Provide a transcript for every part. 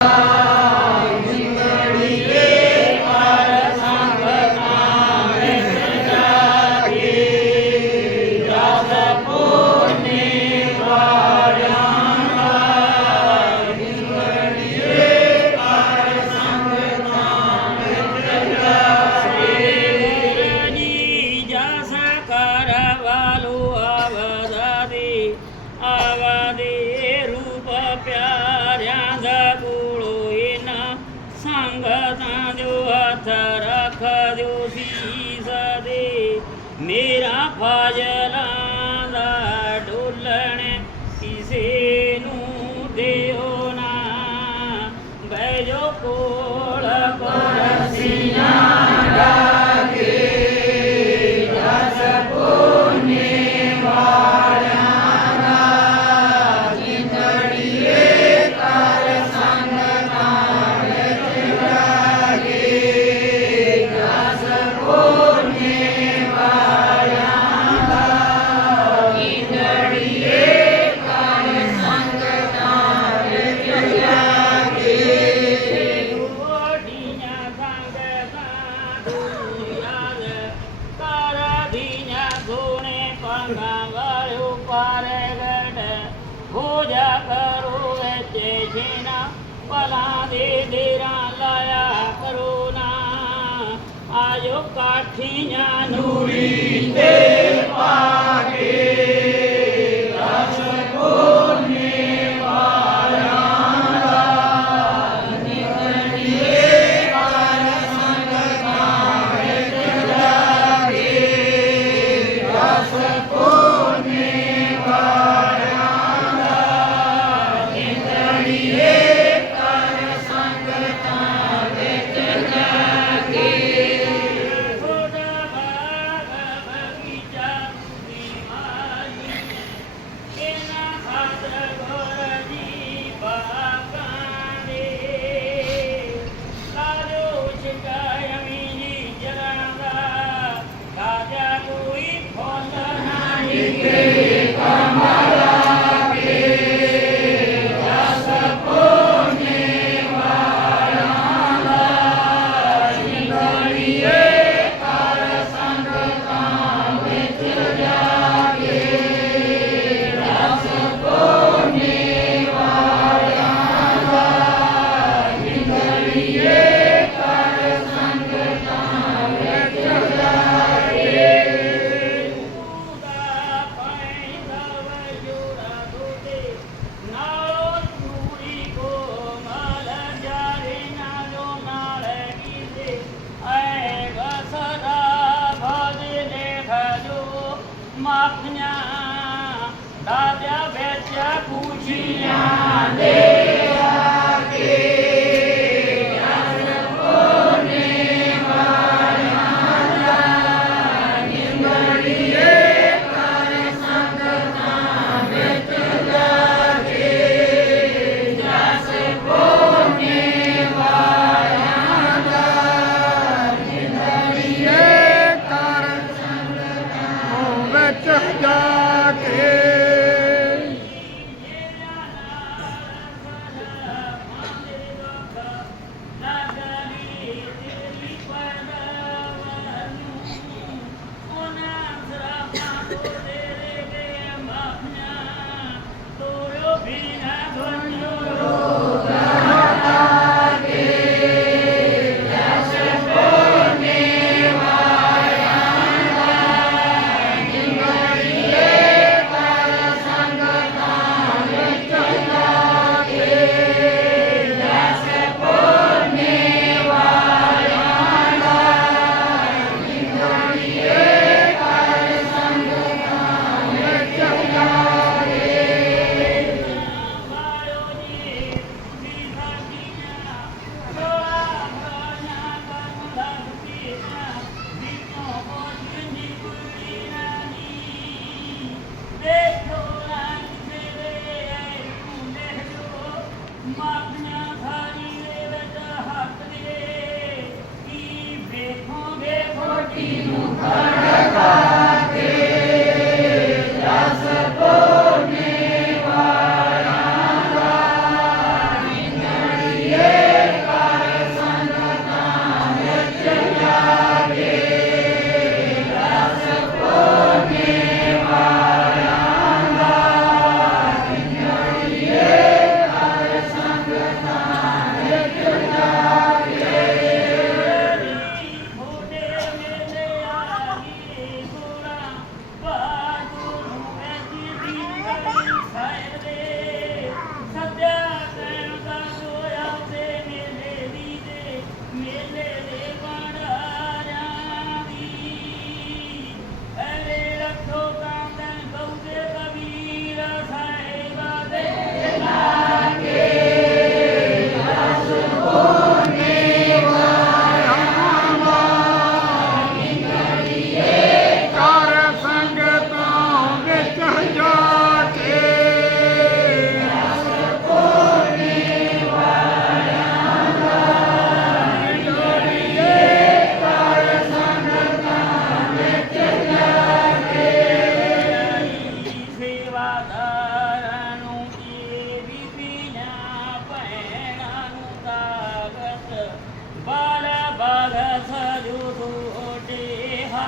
감사합니다. ayo kakinya nurite pa Amen. ਮਾਪੀਆਂ ਦਾਦਿਆ ਵਿੱਚ ਪੂਜੀਆਂ ਦੇ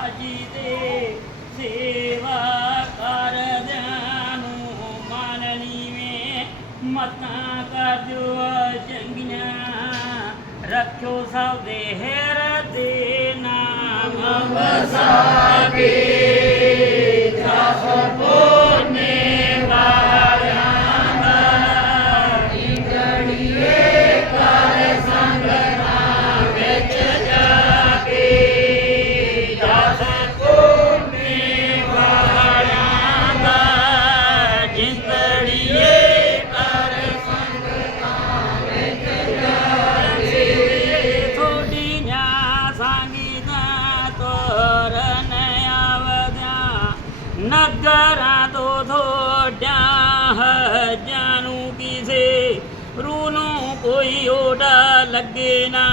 ਜੀ ਦੇ ਸੇਵਾ ਕਰਦਿਆਂ ਨੂੰ ਮਨ ਨੀਵੇਂ, ਮਤਾਂ ਕਰਜੋ ਚੰਗੀਆਂ। ਰੱਖਿਓ ਸਭ ਦੇ ਹਰ ਦੇ ਨਾਮ। ਵਸਾ ਕੇ ਲੱਗੇ ਨਾ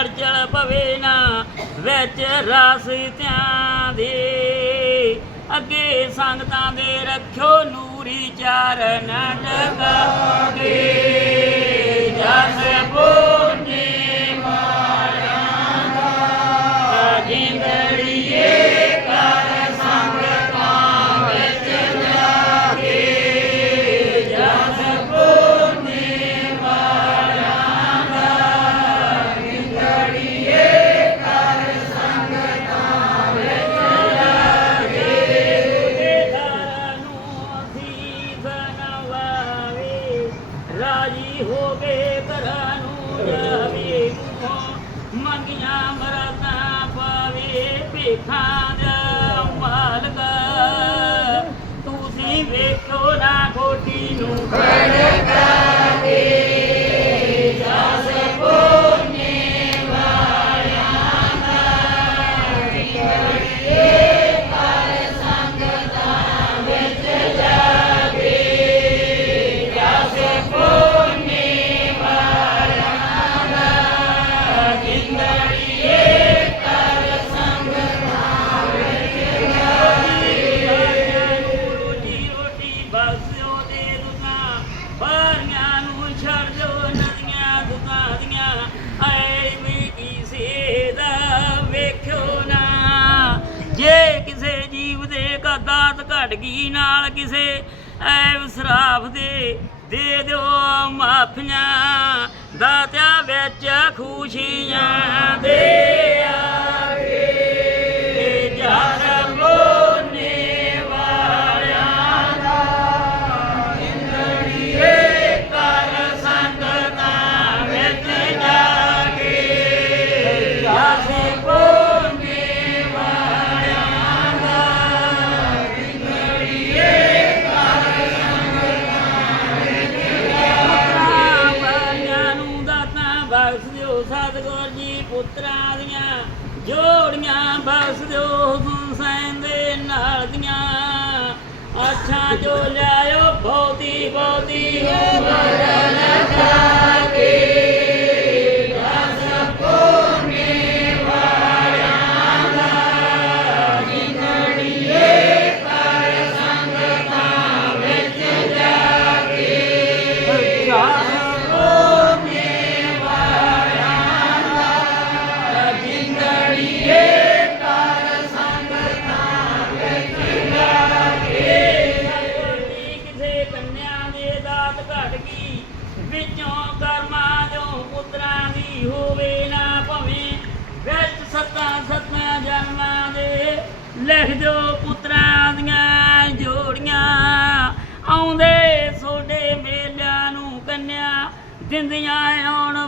ਅੜਚਲ ਪਵੇ ਨਾ, ਵਿੱਚ ਰਸ ਧਿਆਨ ਦੇ। ਅੱਗੇ ਸੰਗਤਾਂ ਦੇ ਰੱਖਿਓ ਨੂਰੀ ਚਰਨ ਲਗਾ ਦੇ ਅਡਗੀ ਨਾਲ ਕਿਸੇ ਐ ਸਰਾਫ ਦੇ ਦੇ ਦਿਓ ਮਾਫੀਆਂ ਦਾਤਿਆ ਵਿੱਚ ਖੁਸ਼ੀਆਂ ਦੇ। ਪੁੱਤਰਾਂ ਦੀਆਂ ਜੋੜੀਆਂ ਬਸ ਦਿਓ ਹੁਸੈਨ ਸੈਂਦੇ ਨਾਲ ਦੀਆਂ ਅੱਛਾ ਜੋ ਲੈ ਲਿਖ ਦਿਓ ਪੁੱਤਰਾਂ ਦੀਆਂ ਜੋੜੀਆਂ। ਆਉਂਦੇ ਸੋਡੇ ਮੇਲਿਆਂ ਨੂੰ ਕੰਨਿਆ ਦਿੰਦੀਆਂ ਆਉਣ